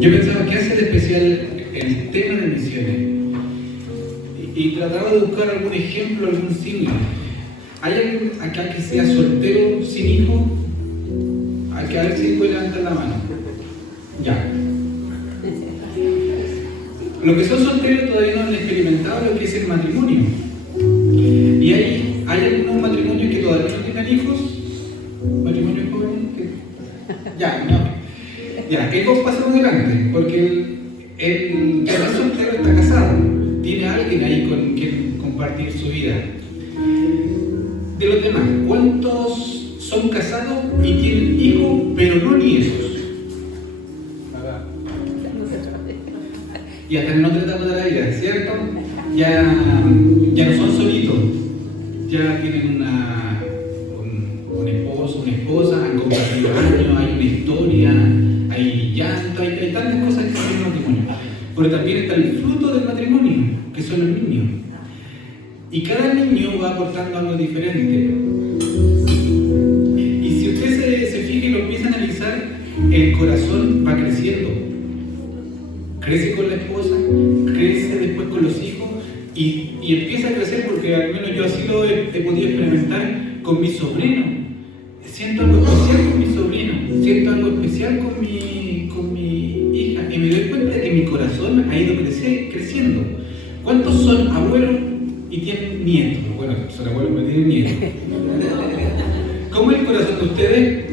Yo pensaba que hace de especial el tema de misiones y trataba de buscar algún ejemplo, algún signo. ¿Hay alguien acá que sea soltero, sin hijo? Hay que ver si puede levantar la mano. Ya. Los que son solteros todavía no han experimentado lo que es el matrimonio. Y hay algunos matrimonios que todavía no tengan hijos. ¿Matrimonios jóvenes? Ya, no. Ya, ¿qué cosa pasamos adelante? Porque el que no es soltero está casado. Tiene a alguien ahí con quien compartir su vida. De los demás, ¿cuántos son casados y tienen hijos, pero no nietos? Y hasta en otra etapa de la vida, ¿cierto? Ya no son solitos, ya tienen un esposo, una esposa, han compartido años, hay una historia, hay llanto, hay tantas cosas que son en el matrimonio. Pero también está el fruto del matrimonio, que son los niños. Y cada niño va aportando algo diferente. Y si usted se fija y lo empieza a analizar, el corazón va creciendo. Crece con la esposa, crece después con los hijos y empieza a crecer, porque al menos yo así lo he podido experimentar con mi sobrino. Siento algo especial con mi sobrino, siento algo especial con mi hija y me doy cuenta de que mi corazón ha ido creciendo. ¿Cuántos son abuelos y tienen nietos? Bueno, son abuelos pero tienen nietos. ¿Cómo es el corazón de ustedes?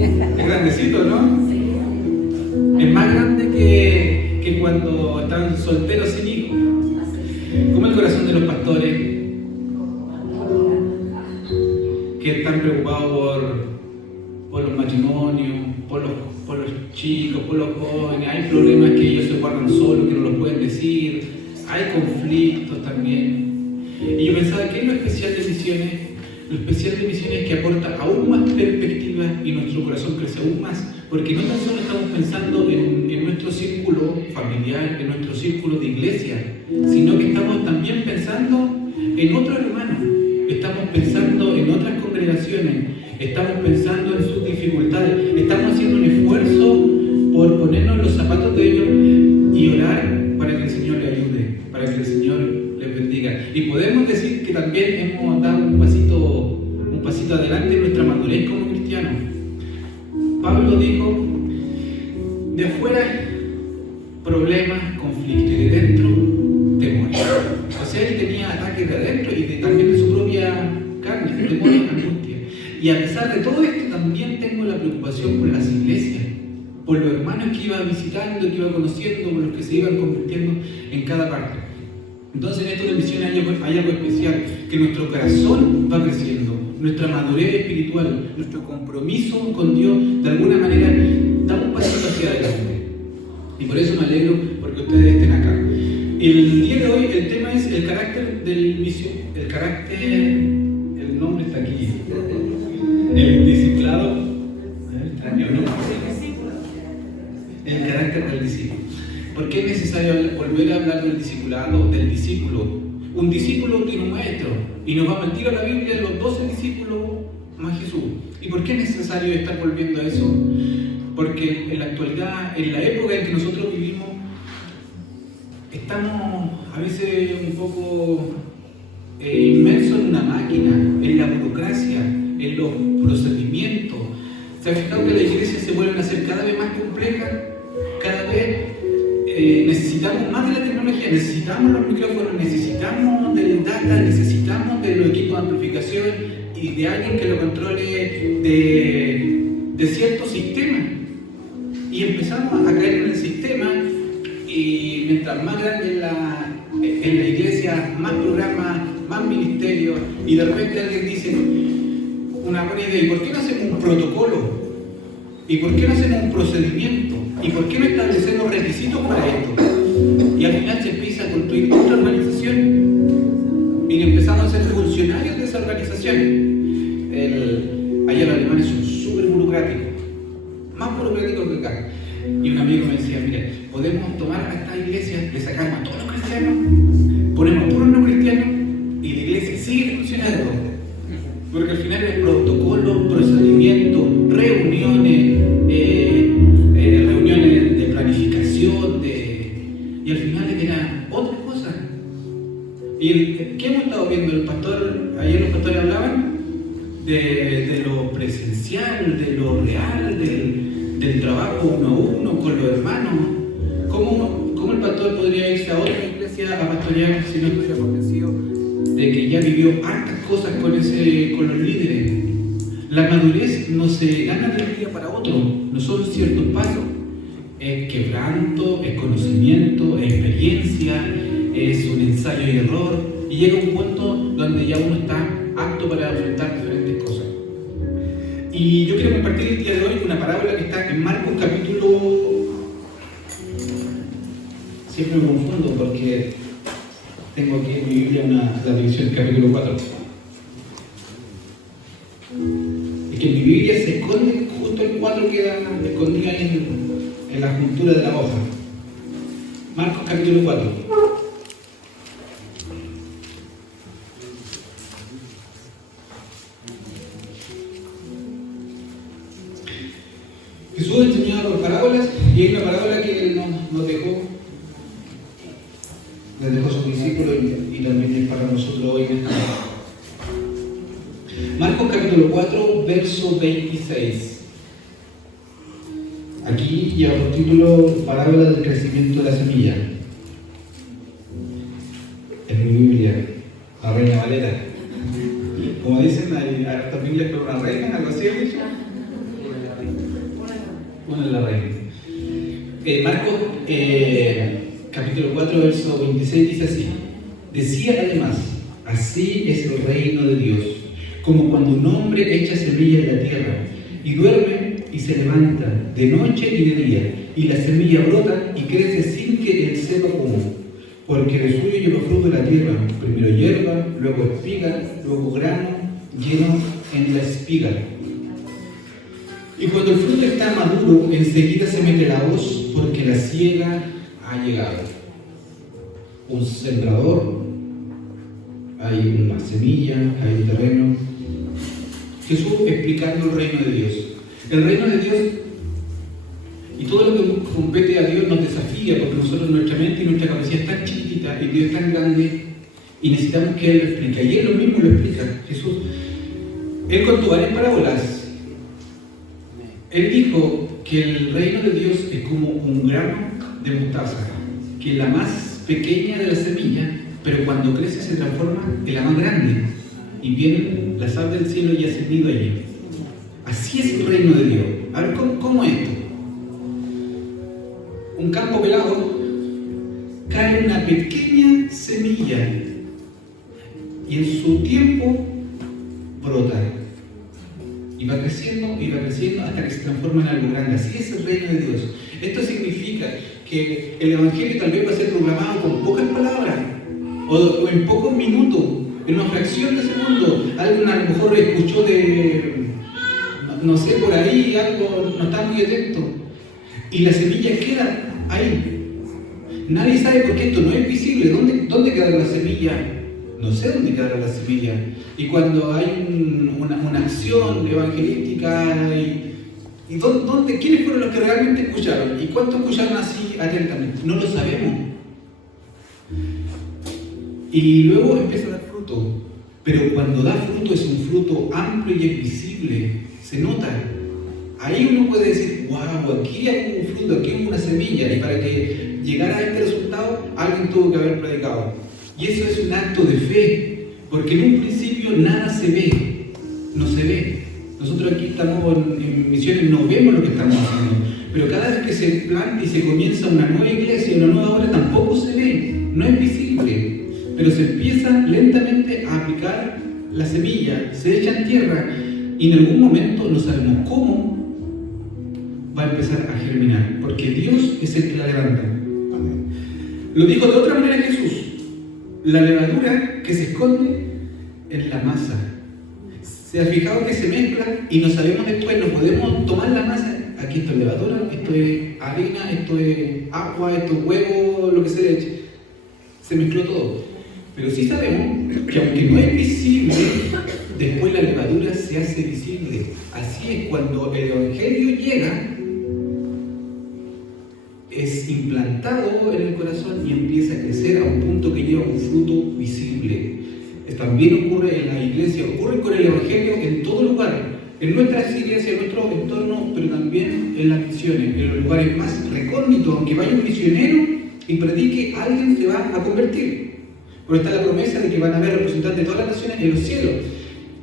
Es grandecito, ¿no? Es más grande que cuando estaban solteros sin hijos. ¿Cómo es el corazón de los pastores? Que están preocupados por los matrimonios, por los chicos, por los jóvenes. Hay problemas que ellos se guardan solos, que no los pueden decir. Hay conflictos también. Y yo pensaba que es lo especial de misiones. Lo especial de misiones es que aporta aún más perspectiva y nuestro corazón crece aún más. Porque no tan solo estamos pensando en nuestro círculo familiar, en nuestro círculo de iglesia, sino que estamos también pensando en otros hermanos, estamos pensando en otras congregaciones, estamos pensando en sus dificultades, estamos haciendo un esfuerzo por ponernos en los zapatos de ellos y orar para que el Señor les ayude, para que el Señor les bendiga. Y podemos decir que también hemos dado un pasito adelante en nuestra madurez como cristianos. Pablo dijo, de afuera problemas, conflictos y de dentro temores. O sea, él tenía ataques de adentro y también de su propia carne, temores, angustia. Y a pesar de todo esto, también tengo la preocupación por las iglesias, por los hermanos que iba visitando, que iba conociendo, por los que se iban convirtiendo en cada parte. Entonces en esto de misiones hay algo especial, que nuestro corazón va creciendo. Nuestra madurez espiritual, nuestro compromiso con Dios, de alguna manera, da un pasito hacia adelante. Y por eso me alegro porque ustedes estén acá. El día de hoy el tema es el carácter del misión. El carácter, el nombre está aquí. El discipulado. Extraño, ¿no? El carácter del discípulo. ¿Por qué es necesario volver a hablar del discipulado, del discípulo? Un discípulo tiene un maestro y nos va a mentir a la Biblia de los 12 discípulos más Jesús. ¿Y por qué es necesario estar volviendo a eso? Porque en la actualidad, en la época en que nosotros vivimos, estamos a veces un poco inmersos en una máquina, en la burocracia, en los procedimientos. ¿Se ha fijado que las iglesias se vuelven a hacer cada vez más complejas? Cada vez necesitamos más de la tecnología, necesitamos los micrófonos, necesitamos del data, necesitamos de los equipos de amplificación y de alguien que lo controle de ciertos sistemas. Y empezamos a caer en el sistema y mientras más grande en la iglesia, más programas, más ministerios, y de repente alguien dice una buena idea, ¿y por qué no hacemos un protocolo? ¿Y por qué no hacemos un procedimiento? ¿Y por qué no establecemos requisitos para esto? Y al final se empieza a construir otra organización y empezamos a ser funcionarios de esa organización. Allá los alemanes son súper burocráticos, más burocráticos que acá. Y un amigo me decía, mire, podemos tomar a esta iglesia, le sacamos a todos los cristianos, ponemos puros no cristianos y la iglesia sigue funcionando. Porque al final es protocolo, procedimiento, reuniones, de lo presencial, de lo real, del trabajo uno a uno con los hermanos. ¿Cómo el pastor podría irse a otra iglesia a pastorear si no estuviera convencido de que ya vivió hartas cosas con los líderes? La madurez no se gana de un día para otro, no son ciertos pasos. Es quebranto, es conocimiento, es experiencia, es un ensayo y error, y llega un punto donde ya uno está apto para enfrentar diferentes cosas. Y yo quiero compartir el día de hoy una parábola que está en Marcos capítulo... Siempre me confundo porque tengo aquí en mi Biblia la división del capítulo 4. Es que en mi Biblia se esconde, justo el 4 queda escondido ahí en la juntura de la hoja. Marcos capítulo 4. Jesús enseñaba por parábolas y hay una parábola que él nos dejó, les dejó a sus discípulos y también es para nosotros hoy en esta hora. Marcos capítulo 4, verso 26. Aquí lleva por título Parábola del crecimiento de la semilla. En mi Biblia, la Reina Valera. Como dicen, hay hartas Biblias con una reina, algo así, ¿no? Una de la reina. Marcos capítulo 4, verso 26 dice así: decía además, así es el reino de Dios, como cuando un hombre echa semilla en la tierra y duerme y se levanta de noche y de día, y la semilla brota y crece sin que él sepa cómo, porque de suyo lleva fruto de la tierra, primero hierba, luego espiga, luego grano lleno en la espiga. Y cuando el fruto está maduro, enseguida se mete la hoz, porque la siega ha llegado. Un sembrador, hay una semilla, hay un terreno. Jesús explicando el reino de Dios. El reino de Dios y todo lo que compete a Dios nos desafía, porque nosotros, nuestra mente y nuestra cabeza es tan chiquitita y Dios es tan grande y necesitamos que Él lo explique. Y Él lo mismo lo explica, Jesús. Él contó varias parábolas. Él dijo que el reino de Dios es como un grano de mostaza, que es la más pequeña de la semilla, pero cuando crece se transforma en la más grande y viene la sal del cielo y hace nido allí. Así es el reino de Dios. A ver, ¿cómo es esto? Un campo pelado, cae una pequeña semilla y en su tiempo brota. Y va creciendo hasta que se transforma en algo grande. Así es el reino de Dios. Esto significa que el Evangelio tal vez va a ser proclamado con pocas palabras o en pocos minutos, en una fracción de segundo. Alguien a lo mejor escuchó no sé, por ahí algo, no está muy atento. Y la semilla queda ahí. Nadie sabe por qué esto no es visible. ¿Dónde quedará la semilla? No sé dónde quedará la semilla. Y cuando hay una acción evangelística, ¿quiénes fueron los que realmente escucharon? ¿Y cuántos escucharon así atentamente? No lo sabemos. Y luego empieza a dar fruto. Pero cuando da fruto es un fruto amplio y es visible. Se nota. Ahí uno puede decir, wow, aquí hay un fruto, aquí hay una semilla. Y para que llegara a este resultado, alguien tuvo que haber predicado. Y eso es un acto de fe, porque en un principio nada se ve, no se ve. Nosotros aquí estamos en misiones, no vemos lo que estamos haciendo, pero cada vez que se planta y se comienza una nueva iglesia, una nueva obra, tampoco se ve, no es visible, pero se empieza lentamente a aplicar la semilla, se echa en tierra y en algún momento no sabemos cómo va a empezar a germinar, porque Dios es el que la levanta. Lo dijo de otra manera Jesús. La levadura que se esconde en la masa. ¿Se ha fijado que se mezcla y no sabemos después, no podemos tomar la masa? Aquí esto es levadura, esto es harina, esto es agua, esto es huevo, lo que se le eche. Se mezcló todo. Pero sí sabemos que aunque no es visible, después la levadura se hace visible. Así es, cuando el Evangelio llega, es implantado en el corazón y empieza a crecer a un punto que lleva un fruto visible. También ocurre en la iglesia, ocurre con el Evangelio en todo lugar, en nuestras iglesias, en nuestro entorno, pero también en las misiones, en los lugares más recónditos. Aunque vaya un misionero y predique, alguien se va a convertir. Pero está la promesa de que van a haber representantes de todas las naciones en los cielos.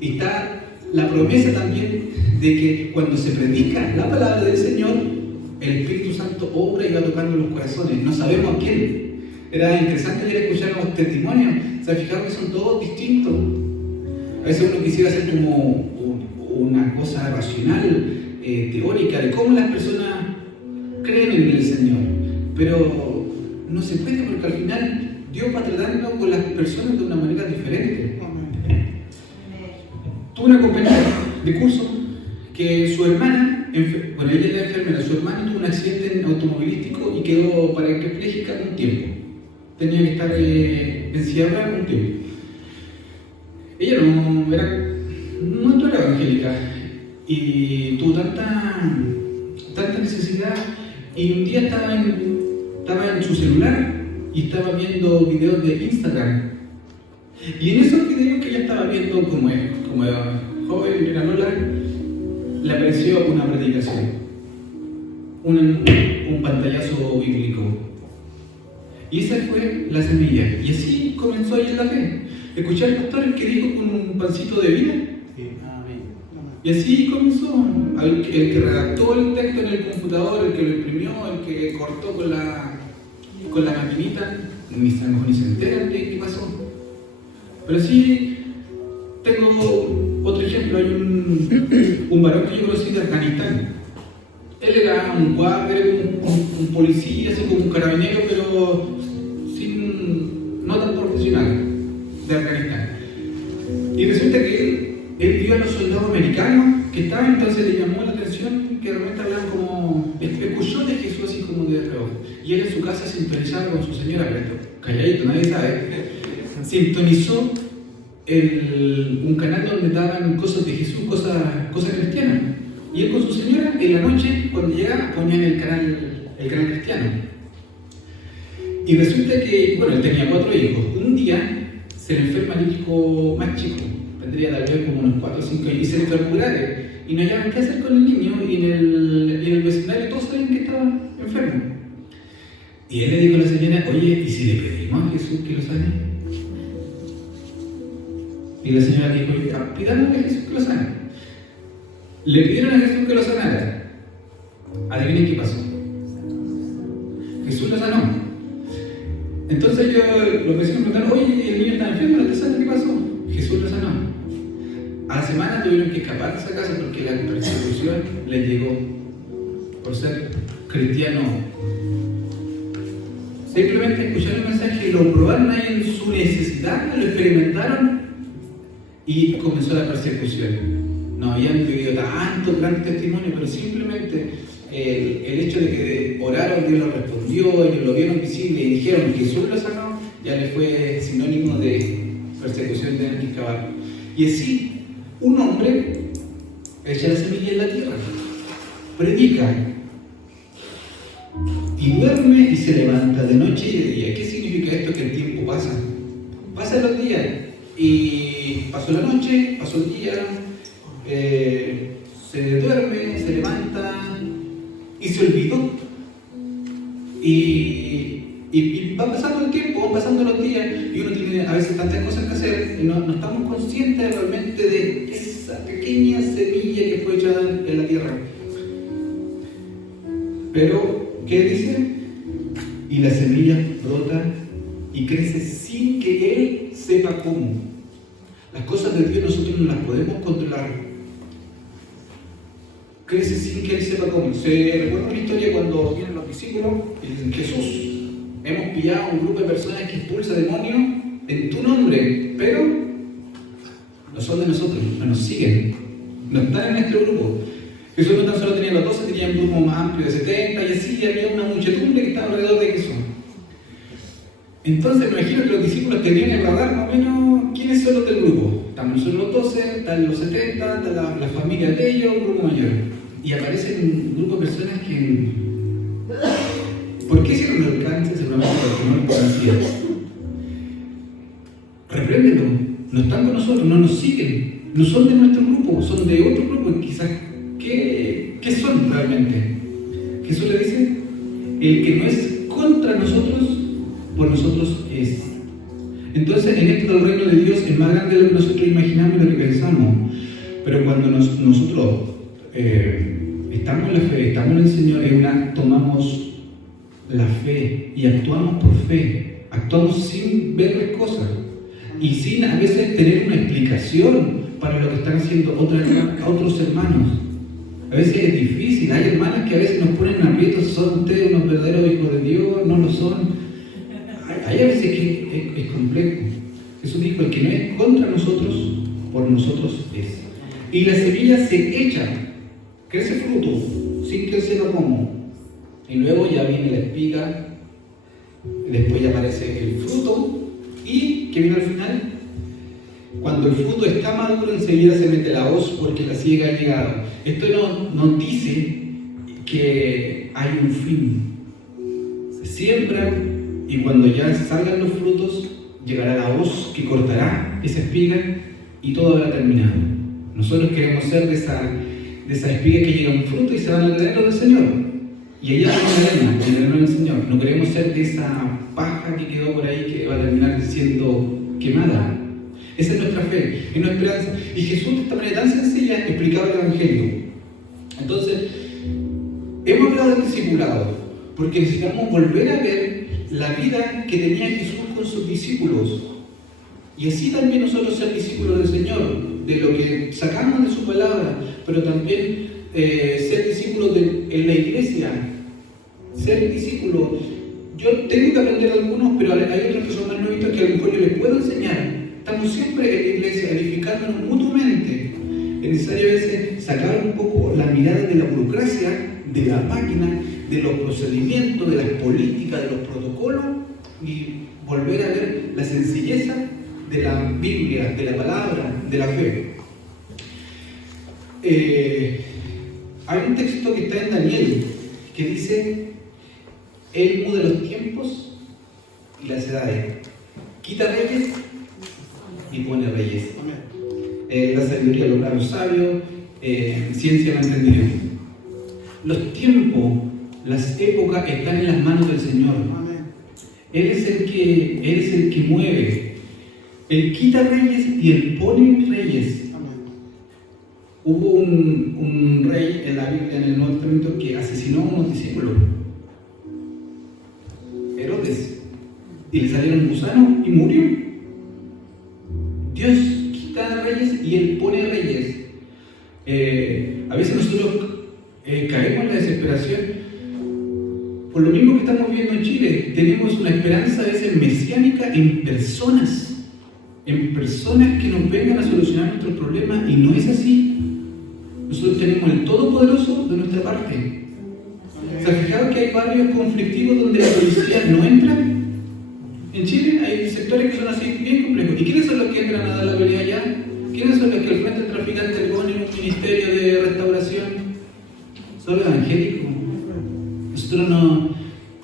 Y está la promesa también de que cuando se predica la palabra del Señor, el Espíritu Santo obra y va tocando los corazones. No sabemos a quién. Era interesante ayer escuchar los testimonios. Se ha fijado que son todos distintos. A veces uno quisiera hacer como una cosa racional, teórica, de cómo las personas creen en el Señor. Pero no se puede, porque al final Dios va tratando con las personas de una manera diferente. Tuve una compañera de curso que su hermana, bueno, ella era enfermera, su hermana tuvo un accidente automovilístico y quedó parapléjica un tiempo. Tenía que estar en silla de ruedas un tiempo. Ella no era evangélica y tuvo tanta necesidad, y un día estaba en su celular y estaba viendo videos de Instagram, y en esos videos que ella estaba viendo como joven, era Lola, le apareció una predicación, un pantallazo bíblico, y esa fue la semilla, y así comenzó ella en la fe. Escuché al pastor que dijo con un pancito de vida. Y así comenzó. El que redactó el texto en el computador, el que lo imprimió, el que cortó con la maquinita, ni se entera de qué pasó. Pero sí, tengo otro ejemplo. Hay un varón que yo conocí de Afganistán. Él era un guardia, un policía, así como un carabinero, pero no tan profesional, de Afganistán. Y resulta que él vio a los soldados americanos que estaban, entonces le llamó la atención que de repente hablaban como, escuchó de Jesús así como de reojo. Y él en su casa se interesaba con su señora, calladito, nadie sabe, sintonizó un canal donde daban cosas de Jesús, cosas cristianas. Y él con su señora, en la noche, cuando llegaba, ponían el canal cristiano. Y resulta que, bueno, él tenía 4 hijos. Un día se le enferma el hijo más chico, tendría tal vez como unos 4 o 5 años, y se le enfermó grave. Y no hallaban qué hacer con el niño, y en el vecindario todos sabían que estaba enfermo. Y él le dijo a la señora, oye, ¿y si le pedimos a Jesús que lo sane? Y la señora dijo, pidamos a Jesús que lo sane. Le pidieron a Jesús que lo sanara. Adivinen qué pasó. Jesús lo sanó. Entonces los vecinos preguntaron, oye, el niño está enfermo, ¿no te sabe qué pasó? Jesús lo sanó. A la semana tuvieron que escapar de esa casa porque la persecución les llegó por ser cristiano. Simplemente escucharon el mensaje, lo probaron ahí en su necesidad, lo experimentaron y comenzó la persecución. No habían vivido tanto gran testimonio, pero simplemente el hecho de que oraron, Dios lo respondió, ellos lo vieron visible y dijeron que Jesús lo sanó, ya les fue sinónimo de persecución, de tener que excavar. Y así, un hombre echa la semilla en la tierra, predica, y duerme y se levanta de noche y de día. ¿Qué significa esto? Que el tiempo pasa. Pasan los días, y pasó la noche, pasó el día, se duerme, se levanta y se olvidó. Y va pasando el tiempo, van pasando los días, y uno tiene a veces tantas cosas que hacer y no estamos conscientes realmente de esa pequeña semilla que fue echada en la tierra. Pero, ¿qué dice? Y la semilla brota y crece sin que Él sepa cómo. Las cosas de Dios nosotros no las podemos controlar. Crece sin que Él sepa cómo. Se recuerda una historia cuando vienen los discípulos y dicen, Jesús, hemos pillado un grupo de personas que expulsa demonios en tu nombre, pero no son de nosotros, no nos siguen, no están en nuestro grupo. Jesús no tan solo tenía los 12, tenía un grupo más amplio de 70, y así había una muchedumbre que estaba alrededor de Jesús. Entonces me imagino que los discípulos tenían el radar más o menos quiénes son los del grupo. Están los 12, están los 70, están las familias de ellos, un grupo mayor. Y aparece un grupo de personas que... ¿Por qué hicieron el alcance? Seguramente porque no lo conocían. Repréndelo, no están con nosotros, no nos siguen. no son de nuestro grupo, son de otro grupo. Quizás, ¿qué son realmente? Jesús le dice, el que no es contra nosotros, por nosotros es. Entonces, en esto del reino de Dios es más grande de lo que nosotros imaginamos y lo que pensamos. Pero cuando nosotros estamos en la fe, estamos en el Señor, tomamos la fe y actuamos por fe, actuamos sin ver las cosas y sin a veces tener una explicación para lo que están haciendo otros hermanos. A veces es difícil, hay hermanas que a veces nos ponen aprietos, ¿son ustedes unos verdaderos hijos de Dios? ¿No lo son? Hay a veces que es complejo. Jesús dijo, el que no es contra nosotros, por nosotros es. Y la semilla se echa, crece fruto, sin que él sepa cómo. Y luego ya viene la espiga, después ya aparece el fruto, y ¿qué viene al final? Cuando el fruto está maduro, enseguida se mete la hoz porque la siega ha llegado. Esto nos dice que hay un fin. Se siembran y cuando ya salgan los frutos, llegará la hoz que cortará esa espiga y todo habrá terminado. Nosotros queremos ser de esa espiga que llega un fruto y se van al granero del Señor. Y allá está la arena, el granero del Señor. No queremos ser de esa paja que quedó por ahí que va a terminar siendo quemada. Esa es nuestra fe, es nuestra esperanza. Y Jesús de esta manera tan sencilla explicaba el Evangelio. Entonces, hemos hablado del discipulado, porque necesitamos volver a ver la vida que tenía Jesús con sus discípulos. Y así también nosotros ser discípulos del Señor, de lo que sacamos de su palabra, pero también ser discípulos en la iglesia. Ser discípulos. Yo tengo que aprender algunos, pero hay otros que son más nuevitos que a lo mejor yo les puedo enseñar. Estamos siempre en la iglesia edificándonos mutuamente. Es necesario a veces sacar un poco la mirada de la burocracia, de la máquina, de los procedimientos, de las políticas, de los protocolos y volver a ver la sencilleza de la Biblia, de la palabra, de la fe. Hay un texto que está en Daniel que dice: Él muda los tiempos y las edades, quita reyes y pone reyes. La sabiduría logra a los sabios, ciencia no entendimiento. Los tiempos, las épocas están en las manos del Señor. Él es el que mueve. Él quita reyes y Él pone reyes. Hubo un rey en la Biblia, en el Nuevo Testamento, que asesinó a unos discípulos, Herodes, y le salieron gusanos y murió. Dios quita reyes y Él pone reyes. A veces nosotros caemos en la desesperación por lo mismo que estamos viendo en Chile. Tenemos una esperanza a veces mesiánica en personas que nos vengan a solucionar nuestros problemas, y no es así. Nosotros tenemos el Todopoderoso de nuestra parte. ¿Se han fijado que hay barrios conflictivos donde la policía no entra? En Chile hay sectores que son así bien complejos. ¿Y quiénes son los que entran a dar la pelea allá? ¿Quiénes son los que al frente del traficante ponen un ministerio de restauración? Son los evangélicos.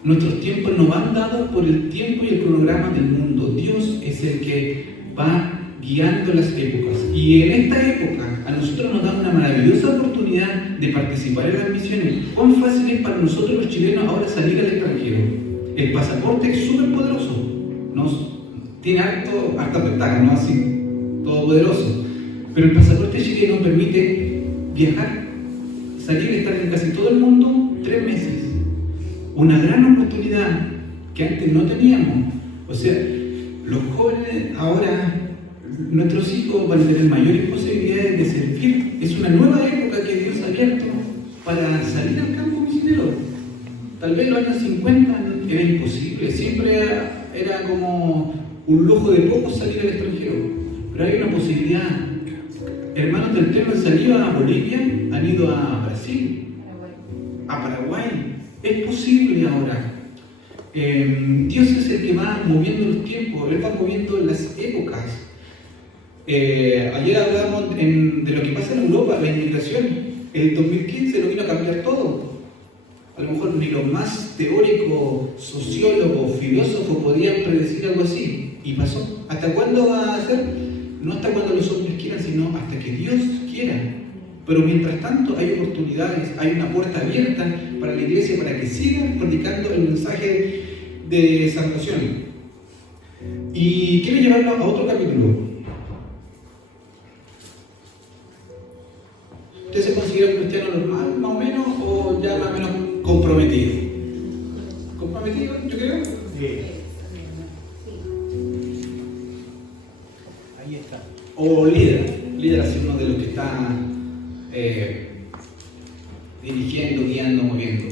Nuestros tiempos no van dados por el tiempo y el cronograma del mundo. Dios es el que va guiando las épocas. Y en esta época a nosotros nos da una maravillosa oportunidad de participar en las misiones. ¿Cuán fácil es para nosotros los chilenos ahora salir al extranjero? El pasaporte es súper poderoso. Tiene harta ventaja, no así todopoderoso. Pero el pasaporte chileno permite viajar, salir y estar en casi todo el mundo 3 meses. Una gran oportunidad que antes no teníamos. O sea, los jóvenes ahora, nuestros hijos van a tener mayores posibilidades de servir. Es una nueva época que Dios ha abierto para salir al campo misionero. Tal vez en los años 50 era imposible, siempre era como un lujo de pocos salir al extranjero. Pero hay una posibilidad. Hermanos del Templo han salido a Bolivia, han ido a Brasil, a Paraguay. Es posible ahora. Dios es el que va moviendo los tiempos, Él va moviendo las épocas. Ayer hablábamos de lo que pasa en Europa, la inmigración. El 2015 lo vino a cambiar todo. A lo mejor ni los más teóricos, sociólogos, filósofos podían predecir algo así. Y pasó. ¿Hasta cuándo va a ser? No hasta cuando los hombres quieran, sino hasta que Dios quiera. Pero mientras tanto hay oportunidades, hay una puerta abierta para la iglesia para que sigan predicando el mensaje de salvación. Y quiero llevarlo a otro capítulo. ¿Usted se considera un cristiano normal, más o menos, o ya más o menos comprometido? ¿Comprometido, yo creo? Sí. Ahí está. O líder así uno de los que está dirigiendo, guiando, moviendo.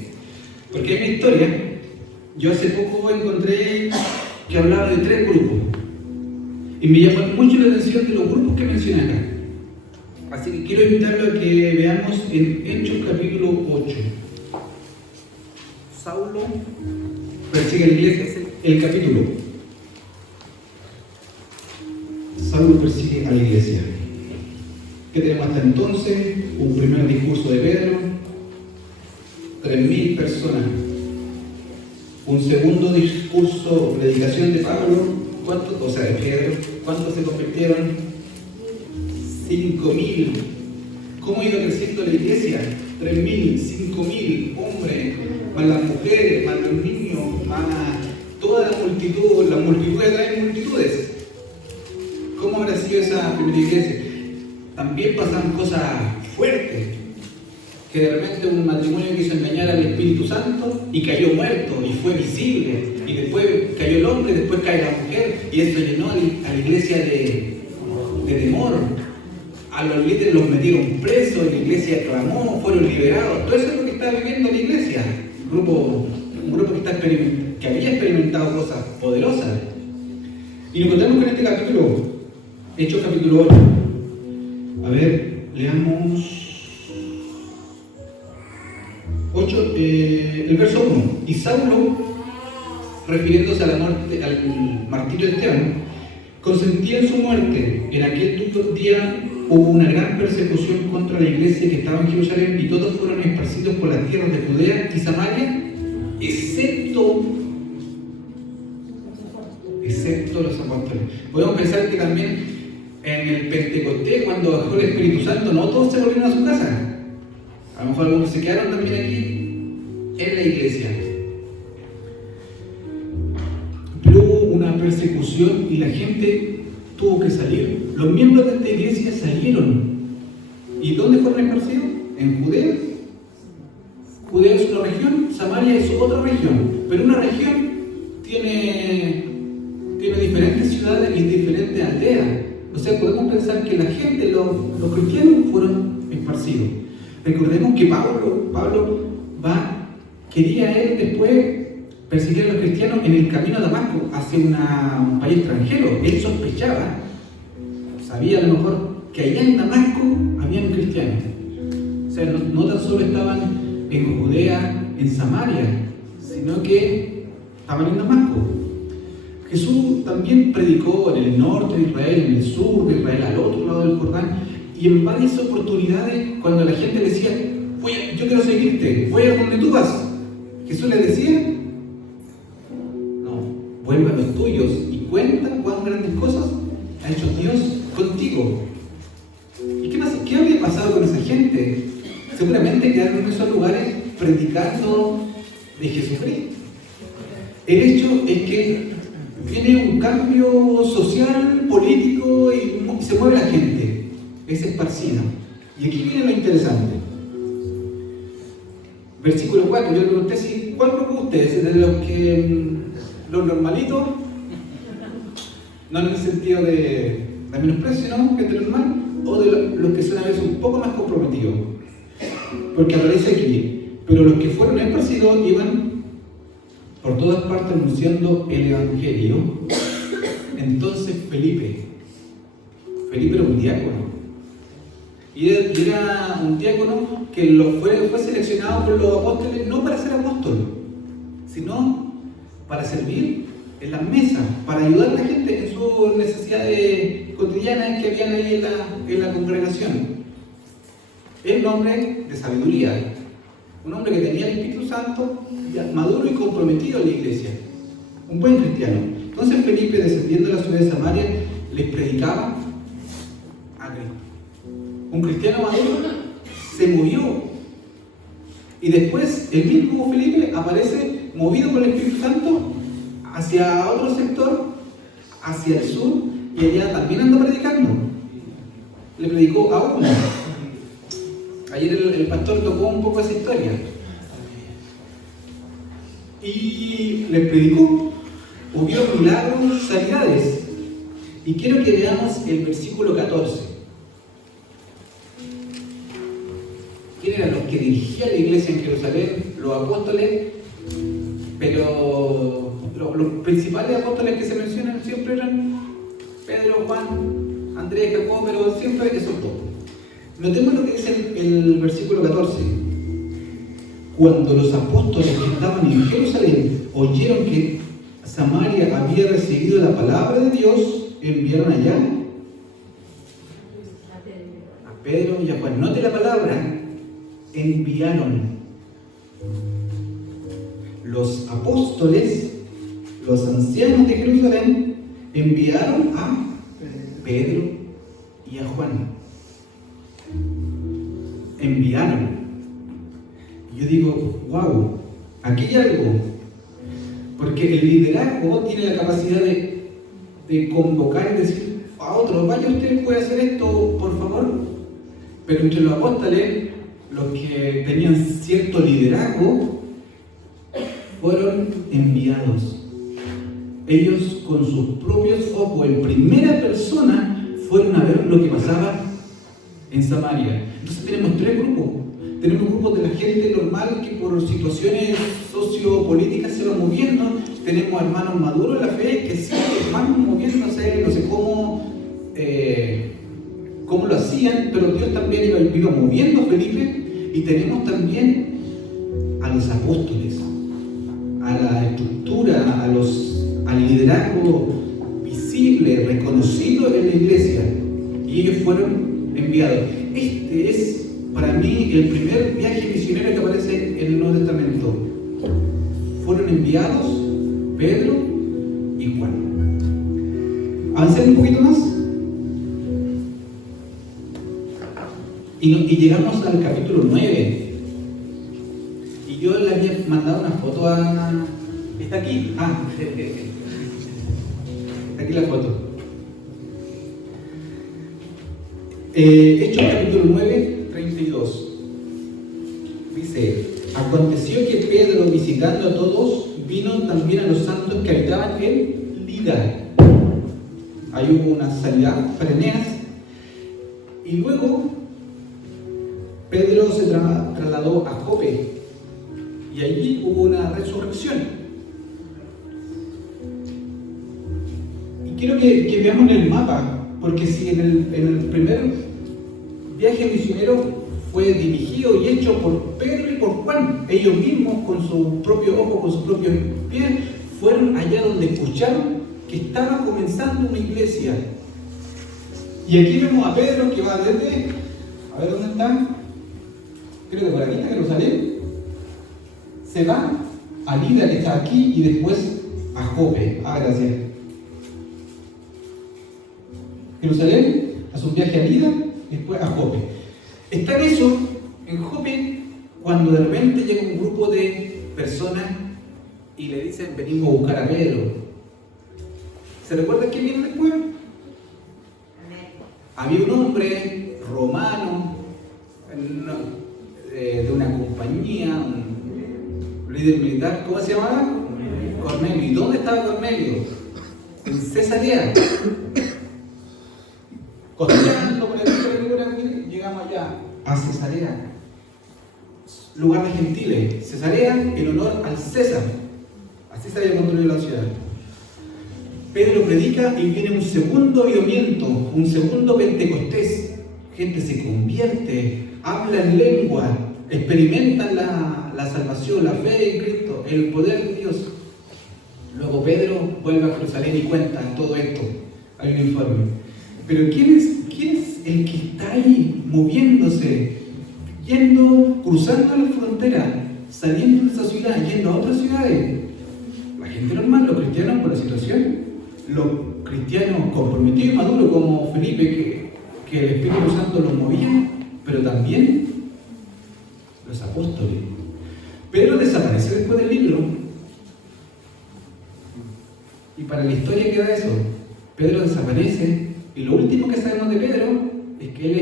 Porque en mi historia, yo hace poco encontré que hablaba de 3 grupos. Y me llamó mucho la atención de los grupos que menciona acá. Así que quiero invitarlo a que veamos en Hechos capítulo 8. Saulo persigue a la iglesia, es el capítulo. Saulo persigue a la iglesia. ¿Qué tenemos hasta entonces? Un primer discurso de Pedro, 3.000 personas. Un segundo discurso, predicación de Pablo, ¿cuántos? O sea, de Pedro, ¿cuántos se convirtieron? 5.000. ¿Cómo ha ido creciendo la iglesia? 3.000, 5.000 hombres, más las mujeres, más los niños, más toda la multitud atraen multitudes. ¿Cómo habrá sido esa primera iglesia? También pasaron cosas fuertes, que de repente un matrimonio quiso engañar al Espíritu Santo y cayó muerto y fue visible, y después cayó el hombre, después cae la mujer, y eso llenó a la iglesia de temor. A los líderes los metieron presos, la iglesia clamó, fueron liberados. Todo eso es lo que está viviendo la iglesia. Un grupo que había experimentado cosas poderosas. Y nos encontramos con este capítulo, Hechos capítulo 8. A ver, leamos 8, el verso 1. Y Saulo, refiriéndose a la muerte, al martirio de Esteban, consentía en su muerte. En aquel día hubo una gran persecución contra la iglesia que estaba en Jerusalén, y todos fueron esparcidos por las tierras de Judea y Samaria, excepto los apóstoles. Podemos pensar que también en el Pentecostés, cuando bajó el Espíritu Santo, no todos se volvieron a su casa. A lo mejor algunos se quedaron también aquí en la iglesia. Pero hubo una persecución y la gente tuvo que salir. Los miembros de esta iglesia salieron. ¿Y dónde fueron esparcidos? En Judea. Judea es una región, Samaria es otra región. Pero una región tiene diferentes ciudades y diferentes aldeas. O sea, podemos pensar que la gente, los cristianos, fueron esparcidos. Recordemos que Pablo quería él después perseguir a los cristianos en el camino a Damasco, hacia un país extranjero. Él sospechaba, sabía a lo mejor que allá en Damasco habían cristianos. O sea, no tan solo estaban en Judea, en Samaria, sino que estaban en Damasco. Jesús también predicó en el norte de Israel, en el sur de Israel, al otro lado del Jordán, y en varias oportunidades, cuando la gente le decía, oye, yo quiero seguirte, voy a donde tú vas, Jesús le decía, no, vuelve a los tuyos y cuenta cuán grandes cosas ha hecho Dios contigo. ¿Y qué habría pasado con esa gente? Seguramente quedaron en esos lugares predicando de Jesucristo. El hecho es que viene un cambio social, político, y se mueve la gente, es esparcida. Y aquí viene lo interesante. Versículo 4, yo le pregunté si, ¿cuál grupo ustedes? ¿De los normalitos? No en el sentido de menosprecio, ¿no? Gente normal, o de los que son a veces un poco más comprometidos. Porque aparece aquí, pero los que fueron esparcidos iban por todas partes anunciando el Evangelio. Entonces Felipe era un diácono. Y era un diácono que fue seleccionado por los apóstoles no para ser apóstol, sino para servir en las mesas, para ayudar a la gente en sus necesidades cotidianas que habían ahí en la congregación. Es un hombre de sabiduría, un hombre que tenía el Espíritu Santo, maduro y comprometido en la iglesia, un buen cristiano. Entonces Felipe, descendiendo a la ciudad de Samaria, les predicaba a un cristiano maduro, se movió. Y después el mismo Felipe aparece movido por el Espíritu Santo hacia otro sector, hacia el sur, y allá también anda predicando. Le predicó a uno. Ayer el pastor tocó un poco esa historia. Y le predicó, hubo milagros, sanidades. Y quiero que veamos el versículo 14. ¿Quién eran los que dirigían la iglesia en Jerusalén? Los apóstoles, pero los principales apóstoles que se mencionan siempre eran Pedro, Juan, Andrés, Jacob, pero siempre esos dos. Notemos lo que dice el versículo 14. Cuando los apóstoles que estaban en Jerusalén oyeron que Samaria había recibido la palabra de Dios, enviaron allá a Pedro y a Juan. Note la palabra, enviaron. Los apóstoles, los ancianos de Jerusalén, enviaron a Pedro y a Juan. Enviaron. Yo digo, wow, aquí hay algo. Porque el liderazgo tiene la capacidad de convocar y decir a otros, vaya usted, puede hacer esto, por favor. Pero entre los apóstoles, los que tenían cierto liderazgo, fueron enviados. Ellos con sus propios ojos, en primera persona, fueron a ver lo que pasaba en Samaria. Entonces tenemos tres grupos. Tenemos grupos de la gente normal que por situaciones sociopolíticas se van moviendo. Tenemos hermanos maduros en la fe que sí van moviéndose, no sé cómo lo hacían, pero Dios también iba moviendo a Felipe. Y tenemos también a los apóstoles, a la estructura, al liderazgo visible, reconocido en la iglesia. Y ellos fueron enviados. Este es para mí el primer viaje misionero que aparece en el Nuevo Testamento. Fueron enviados Pedro y Juan. Avancemos un poquito más. Y llegamos al capítulo 9. Y yo le había mandado una foto a... ¿Está aquí? Ah, está aquí la foto. Hechos capítulo 9, 32. Dice: aconteció que Pedro, visitando a todos, vino también a los santos que habitaban en Lida. Ahí hubo una sanidad para Eneas. Y luego Pedro se trasladó a Jope. Y allí hubo una resurrección. Y quiero que veamos en el mapa, porque si en el primer viaje misionero fue dirigido y hecho por Pedro y por Juan, ellos mismos con sus propios ojos, con sus propios pies, fueron allá donde escucharon que estaba comenzando una iglesia. Y aquí vemos a Pedro que va desde, a ver dónde está, creo que por aquí está Jerusalén, se va a Lida, que está aquí, y después a Jope. Ah, gracias. Jerusalén, hace un viaje a Lida, después a Jope. Está en eso, en Jope, cuando de repente llega un grupo de personas y le dicen: venimos a buscar a Pedro. ¿Se recuerda quién viene después? Había un hombre romano de una compañía, un líder militar, ¿cómo se llamaba? Cornelio. ¿Y dónde estaba Cornelio? En Cesarea. Costeando por aquí, llegamos allá, a Cesarea, lugar de gentiles. Cesarea en honor al César. Así se había construido la ciudad. Pedro predica y viene un segundo avivamiento, un segundo Pentecostés. Gente se convierte, habla en lengua, experimentan la salvación, la fe en Cristo, el poder de Dios. Luego Pedro vuelve a Jerusalén y cuenta todo esto. Hay un informe. Pero ¿quién es el que está ahí moviéndose, cruzando la frontera, saliendo de esa ciudad, yendo a otras ciudades? La gente normal, los cristianos por la situación, los cristianos comprometidos y maduros como Felipe, que que el Espíritu Santo los movía, pero también los apóstoles. Pedro desaparece después del libro. Y para la historia queda eso. Pedro desaparece y lo último que sabemos de Pedro es que él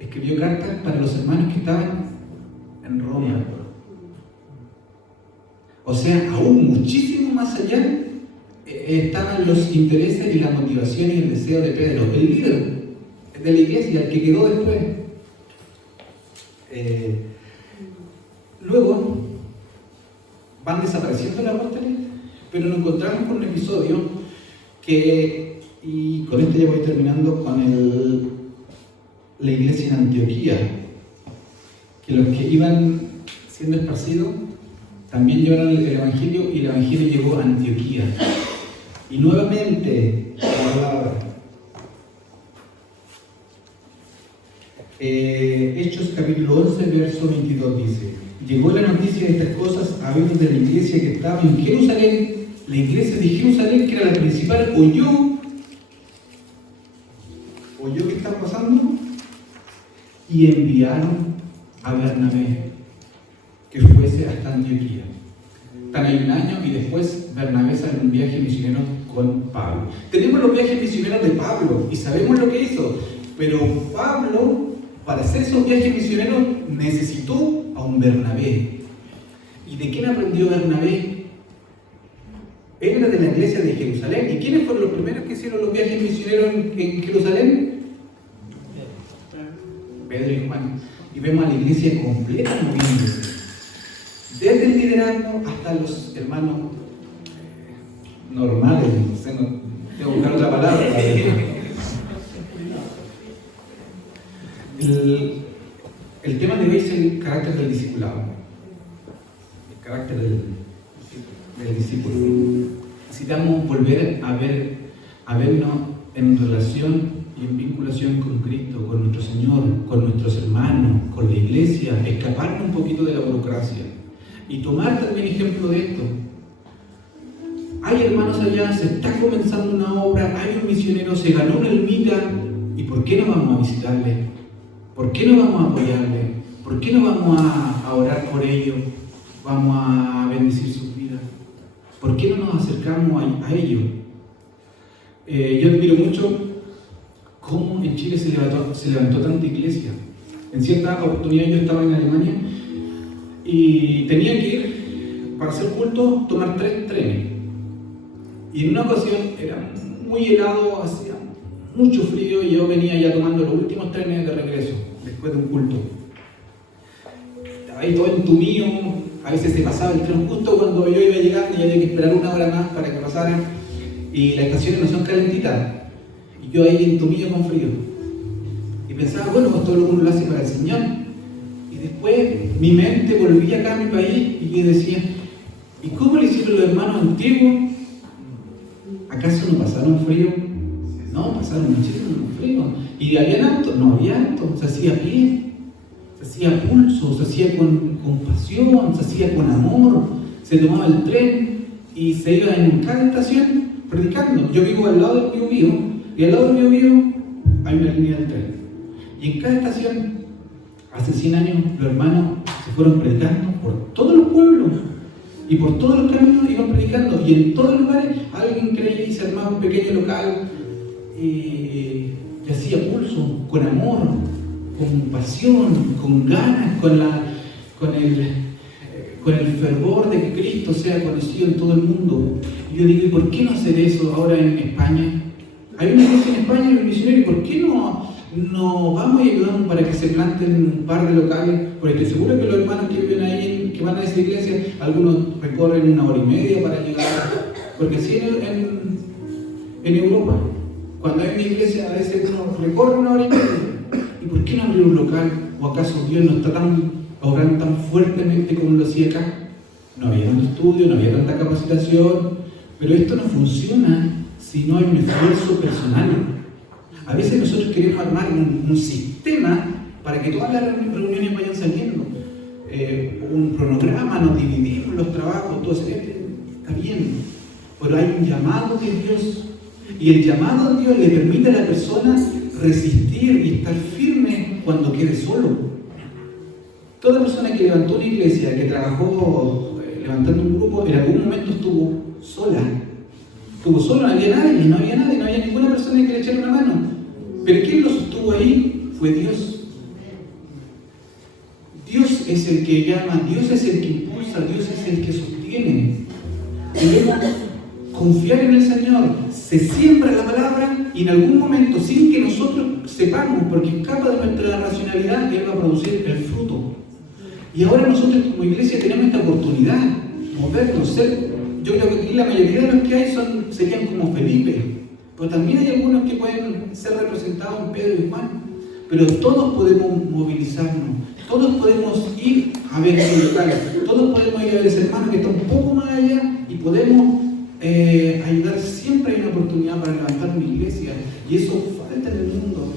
escribió cartas para los hermanos que estaban en Roma. O sea, aún muchísimo más allá estaban los intereses y la motivación y el deseo de Pedro, el líder de la iglesia, el que quedó después. Luego van desapareciendo los apóstoles, pero nos encontramos con un episodio que, y con esto ya voy terminando, con la iglesia en Antioquía, que los que iban siendo esparcidos también llevaron el evangelio y el evangelio llegó a Antioquía. Y nuevamente la palabra. Hechos capítulo 11, verso 22 dice: llegó la noticia de estas cosas a oídos de la iglesia que estaba en Jerusalén. La iglesia de Jerusalén, que era la principal, oyó que estaba pasando y enviaron a Bernabé que fuese hasta Antioquía. Están ahí un año y después Bernabé sale en un viaje misionero con Pablo. Tenemos los viajes misioneros de Pablo y sabemos lo que hizo, pero Pablo, para hacer esos viajes misioneros, necesitó a un Bernabé. ¿Y de quién aprendió Bernabé? Él era de la iglesia de Jerusalén. ¿Y quiénes fueron los primeros que hicieron los viajes misioneros en Jerusalén? Pedro y Juan. Y vemos a la iglesia completa moviéndose. Desde el liderazgo hasta los hermanos normales. No sé, tengo que buscar otra palabra. El tema de hoy es el carácter del discipulado. El carácter del discípulo. Necesitamos volver a vernos en relación y en vinculación con Cristo, con nuestro Señor, con nuestros hermanos, con la iglesia, escaparnos un poquito de la burocracia y tomar también ejemplo de esto. Hay hermanos allá, se está comenzando una obra, hay un misionero, se ganó una ermita, ¿y por qué no vamos a visitarle? ¿Por qué no vamos a apoyarle? ¿Por qué no vamos a orar por ellos? Vamos a bendecir sus vidas. ¿Por qué no nos acercamos a ellos? Yo admiro mucho cómo en Chile se levantó tanta iglesia. En cierta oportunidad yo estaba en Alemania y tenía que ir, para hacer culto, tomar 3 trenes. Y en una ocasión era muy helado, hacía mucho frío y yo venía ya tomando los últimos trenes de regreso, después de un culto. Estaba ahí todo entumido, a veces se pasaba el tren justo cuando yo iba llegando y había que esperar 1 hora más para que pasara. Y las estaciones no son calentitas. Y yo ahí entumido con frío. Y pensaba, bueno, pues todo lo uno lo hace para el Señor. Y después mi mente volvía acá a mi país y yo decía, ¿y cómo le hicieron los hermanos antiguos? ¿Acaso no pasaron frío? No, pasaron muchísimo frío. ¿Y había auto? No había auto, se hacía a pie, se hacía a pulso, se hacía con pasión, se hacía con amor, se tomaba el tren y se iba en cada estación predicando. Yo vivo al lado del Biobío y al lado del Biobío hay una línea del tren. Y en cada estación, hace 100 años, los hermanos se fueron predicando por todos los pueblos y por todos los caminos iban predicando. Y en todos los lugares alguien creía y se armaba un pequeño local y hacía pulso, con amor, con pasión, con ganas, con el fervor de que Cristo sea conocido en todo el mundo. Y yo digo, ¿y por qué no hacer eso ahora en España? Hay una iglesia en España, hay un misionero, ¿y por qué no vamos y ayudamos para que se planten un par de locales? Porque estoy seguro que los hermanos que viven ahí, que van a esa iglesia, algunos recorren 1 hora y media para llegar, porque así en Europa, cuando hay una iglesia, a veces uno recorre 1 hora y media. ¿Y por qué no abrir un local? ¿O acaso Dios no está obrando tan fuertemente como lo hacía acá? No había tanto estudio, no había tanta capacitación, pero esto no funciona si no hay un esfuerzo personal. A veces nosotros queremos armar un sistema para que todas las reuniones vayan saliendo. Un cronograma, nos dividimos los trabajos, todo eso, está bien, pero hay un llamado de Dios. Y el llamado de Dios le permite a la persona resistir y estar firme cuando quede solo. Toda persona que levantó una iglesia, que trabajó levantando un grupo, en algún momento estuvo sola. Estuvo solo, no había nadie, no había ninguna persona que le echara una mano. Pero ¿quién lo sostuvo ahí? Fue Dios. Dios es el que llama, Dios es el que impulsa, Dios es el que sostiene. Debemos confiar en el Señor. Se siembra la palabra y en algún momento, sin que nosotros sepamos, porque escapa de nuestra racionalidad, Él va a producir el fruto. Y ahora nosotros como iglesia tenemos esta oportunidad, movernos, yo creo que aquí la mayoría de los que hay serían como Felipe, pero también hay algunos que pueden ser representados en Pedro y Juan. Pero todos podemos movilizarnos, todos podemos ir a ver ese local, todos podemos ir a ver ese hermano que está un poco más allá y podemos ayudar. Siempre hay una oportunidad para levantar una iglesia y eso falta en el mundo.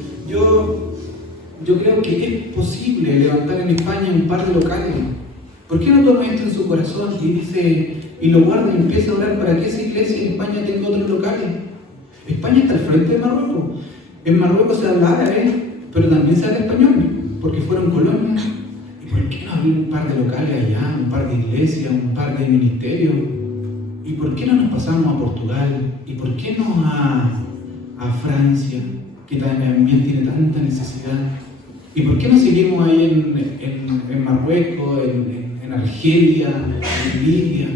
Yo creo que es posible levantar en España un par de locales. ¿Por qué no toma esto en su corazón y lo guarda y empieza a orar para que esa iglesia en España tenga otros locales? España está al frente de Marruecos. En Marruecos se habla árabe, pero también se habla español, porque fueron colonias. ¿Y por qué no abrir un par de locales allá, un par de iglesias, un par de ministerios? ¿Y por qué no nos pasamos a Portugal? ¿Y por qué no a Francia, que también tiene tanta necesidad? ¿Y por qué no seguimos ahí en Marruecos, en Argelia, en Libia?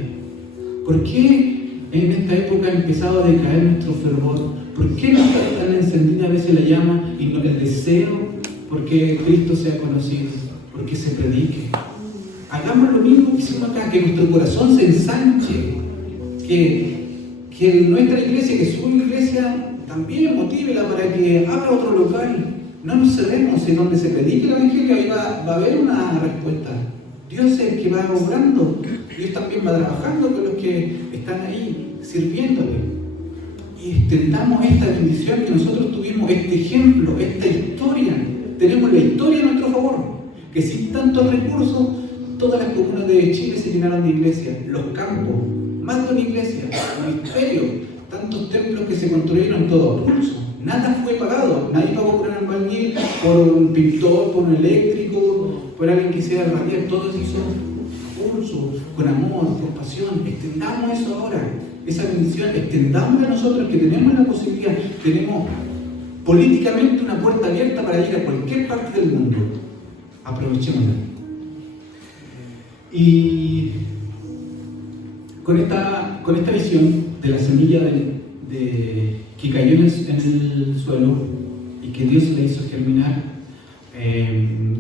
¿Por qué en esta época ha empezado a decaer nuestro fervor? ¿Por qué no está tan encendida a veces la llama y no el deseo? Porque Cristo sea conocido, porque se predique. Hagamos lo mismo que hicimos acá, que nuestro corazón se ensanche, que nuestra iglesia, que su iglesia, también motívela para que abra otro local. No nos cedemos, en donde se predique el Evangelio, ahí va a haber una respuesta. Dios es el que va obrando, Dios también va trabajando con los que están ahí, sirviéndole. Y extendamos esta bendición que nosotros tuvimos, este ejemplo, esta historia. Tenemos la historia a nuestro favor, que sin tantos recursos, todas las comunas de Chile se llenaron de iglesias, los campos, más de una iglesia, ministerios, tantos templos que se construyeron todo a pulso. Nada fue pagado, nadie pagó por un albañil, por un pintor, por un eléctrico, por alguien que hiciera radiar, todo se hizo a pulso, con amor, con pasión. Extendamos eso ahora, esa bendición, extendámosla a nosotros que tenemos la posibilidad, tenemos políticamente una puerta abierta para ir a cualquier parte del mundo. Aprovechémosla. Y con esta visión de la semilla que cayó en el suelo y que Dios la hizo germinar,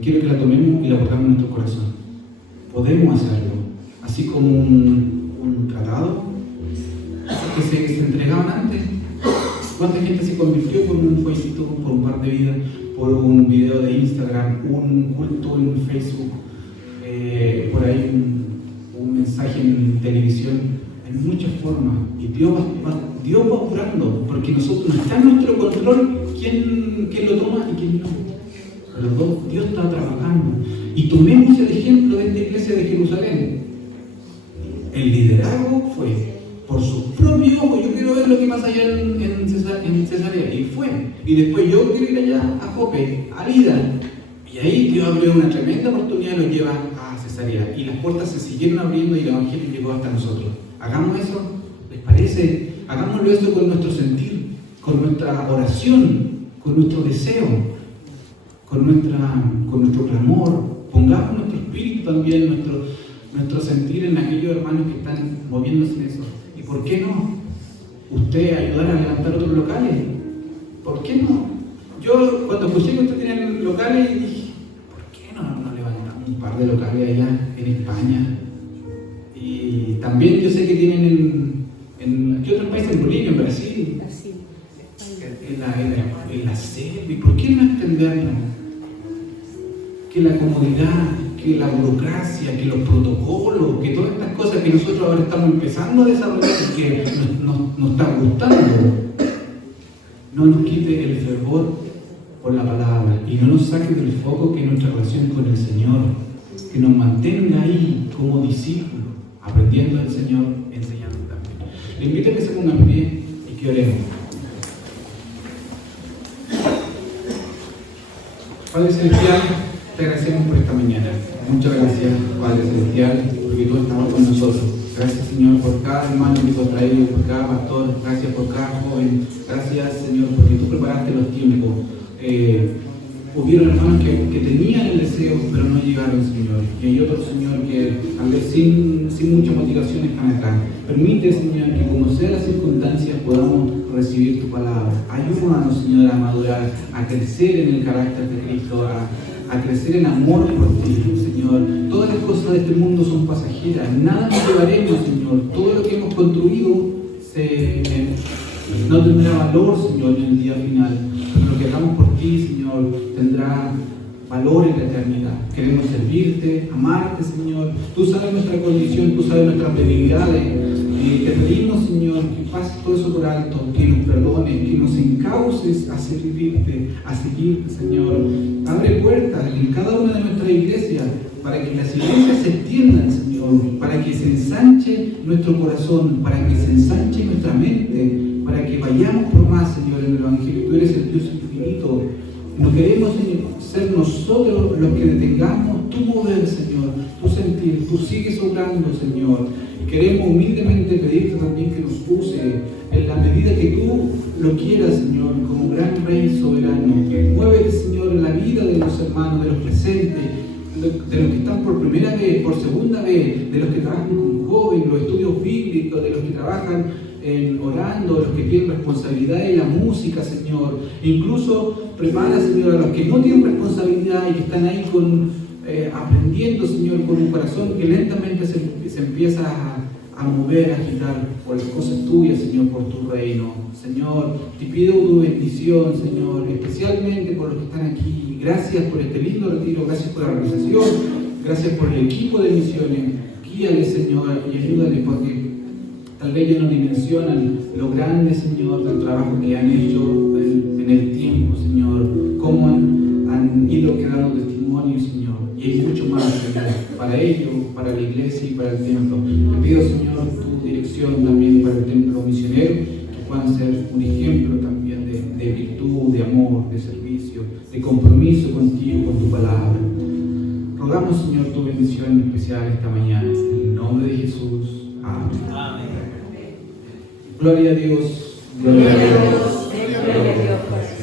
quiero que la tomemos y la pongamos en nuestro corazón. Podemos hacerlo, así como un tratado que se entregaban antes. ¿Cuánta gente se convirtió por un Facebook, por un par de vidas, por un video de Instagram, un culto en Facebook, por ahí un mensaje en televisión? En muchas formas, y Dios va obrando, porque nosotros no está en nuestro control quién lo toma y quién no. Los dos, Dios está trabajando. Y tomemos el ejemplo de esta iglesia de Jerusalén. El liderazgo fue por sus propios ojos. Yo quiero ver lo que pasa allá en Cesarea, y fue. Y después yo quiero ir allá a Jope, a Lida. Y ahí Dios abrió una tremenda oportunidad y lo lleva a Cesarea. Y las puertas se siguieron abriendo y el Evangelio llegó hasta nosotros. Hagamos eso, ¿les parece? Hagámoslo eso con nuestro sentir, con nuestra oración, con nuestro deseo, con nuestro clamor. Pongamos nuestro espíritu también, nuestro sentir en aquellos hermanos que están moviéndose en eso. ¿Y por qué no? Usted ayudar a levantar otros locales. ¿Por qué no? Yo cuando escuché que usted tenía locales dije, ¿por qué no levantamos un par de locales allá en España? Y también yo sé que tienen en ¿qué otros países? En Bolivia, en Brasil, en la Serbia. ¿Por qué no extendernos? Que la comodidad, que la burocracia, que los protocolos, que todas estas cosas que nosotros ahora estamos empezando a desarrollar y que nos están gustando, no nos quite el fervor por la palabra y no nos saque del foco que es nuestra relación con el Señor, que nos mantenga ahí como discípulos, aprendiendo del Señor, enseñando también. Le invito a que se pongan en pie y que oremos. Padre Celestial, te agradecemos por esta mañana. Muchas gracias, Padre Celestial, porque tú estabas con nosotros. Gracias, Señor, por cada hermano que tú has traído, por cada pastor. Gracias por cada joven. Gracias, Señor, porque tú preparaste los tiempos. Hubieron hermanos que tenían el deseo, pero no llegaron, Señor. Y hay otros, Señor, que tal vez sin mucha motivación están acá. Permite, Señor, que como sean las circunstancias podamos recibir tu palabra. Ayúdanos, Señor, a madurar, a crecer en el carácter de Cristo, a crecer en amor por ti, Señor. Todas las cosas de este mundo son pasajeras. Nada nos llevaremos, Señor. Todo lo que hemos construido no tendrá valor, Señor, en el día final. Pero lo que hagamos por ti, Señor, tendrá valor en la eternidad. Queremos servirte, amarte, Señor. Tú sabes nuestra condición, tú sabes nuestras debilidades. Te pedimos, Señor, que pases todo eso por alto, que nos perdones, que nos encauces a servirte, Señor. Abre puertas en cada una de nuestras iglesias para que las iglesias se extiendan, Señor, para que se ensanche nuestro corazón, para que se ensanche nuestra mente, para que vayamos por más, Señor, en el Evangelio. Tú eres el Dios infinito. No queremos, Señor, ser nosotros los que detengamos tu mover, Señor, tu sentir. Tú sigues obrando, Señor. Queremos humildemente pedirte también que nos use en la medida que tú lo quieras, Señor, como gran Rey soberano. Muévete, Señor, en la vida de los hermanos, de los presentes, de los que están por primera vez, por segunda vez, de los que trabajan con jóvenes, los estudios bíblicos, de los que trabajan orando, los que tienen responsabilidad en la música, Señor. Incluso prepara, Señor, a los que no tienen responsabilidad y que están ahí aprendiendo, Señor, con un corazón que lentamente se empieza a mover, a agitar por las cosas tuyas, Señor, por tu reino. Señor, te pido tu bendición, Señor, especialmente por los que están aquí. Gracias por este lindo retiro, gracias por la organización, gracias por el equipo de misiones. Guíale, Señor, y ayúdale, porque tal vez ellos no dimensionan lo grande, Señor, del trabajo que han hecho en el tiempo, Señor, cómo han ido quedando testimonios, Señor. Y hay mucho más, Señor, para ellos, para la iglesia y para el templo. Te pido, Señor, tu dirección también para el templo misionero, que puedan ser un ejemplo también de virtud, de amor, de servicio, de compromiso contigo, con tu palabra. Rogamos, Señor, tu bendición especial esta mañana. En el nombre de Jesús. Amén. Amén. Gloria a Dios. Gloria a Dios. Gloria a Dios.